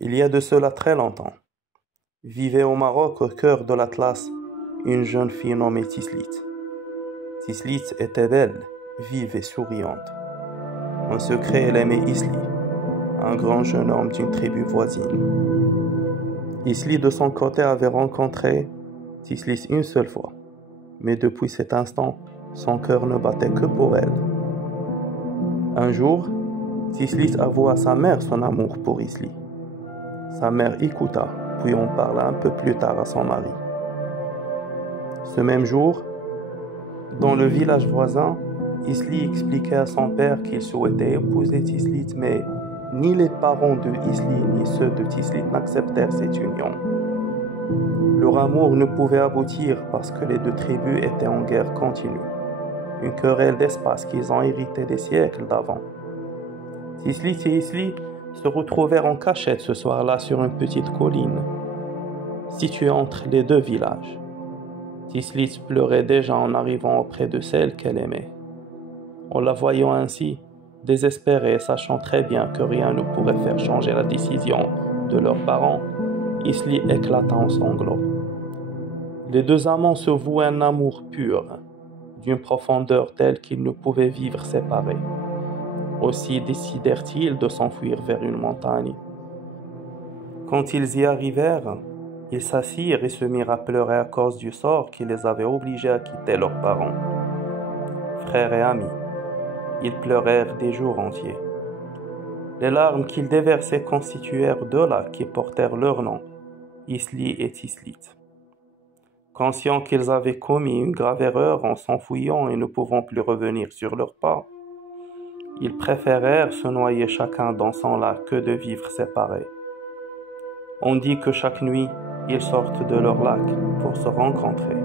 Il y a de cela très longtemps, vivait au Maroc, au cœur de l'Atlas, une jeune fille nommée Tislit. Tislit était belle, vive et souriante. En secret, elle aimait Isli, un grand jeune homme d'une tribu voisine. Isli, de son côté, avait rencontré Tislit une seule fois, mais depuis cet instant, son cœur ne battait que pour elle. Un jour, Tislit avoua à sa mère son amour pour Isli. Sa mère écouta, puis en parla un peu plus tard à son mari. Ce même jour, dans le village voisin, Isli expliquait à son père qu'il souhaitait épouser Tislit, mais ni les parents de Isli ni ceux de Tislit n'acceptèrent cette union. Leur amour ne pouvait aboutir parce que les deux tribus étaient en guerre continue, une querelle d'espace qu'ils ont héritée des siècles d'avant. Tislit et Isli se retrouvèrent en cachette ce soir-là sur une petite colline, située entre les deux villages. Tislit pleurait déjà en arrivant auprès de celle qu'elle aimait. En la voyant ainsi, désespérée et sachant très bien que rien ne pourrait faire changer la décision de leurs parents, Isli éclata en sanglots. Les deux amants se vouaient un amour pur, d'une profondeur telle qu'ils ne pouvaient vivre séparés. Aussi décidèrent-ils de s'enfuir vers une montagne. Quand ils y arrivèrent, ils s'assirent et se mirent à pleurer à cause du sort qui les avait obligés à quitter leurs parents. Frères et amis, ils pleurèrent des jours entiers. Les larmes qu'ils déversaient constituèrent deux lacs qui portèrent leur nom, Isli et Tislit. Conscients qu'ils avaient commis une grave erreur en s'enfuyant et ne pouvant plus revenir sur leurs pas, ils préférèrent se noyer chacun dans son lac que de vivre séparés. On dit que chaque nuit, ils sortent de leur lac pour se rencontrer.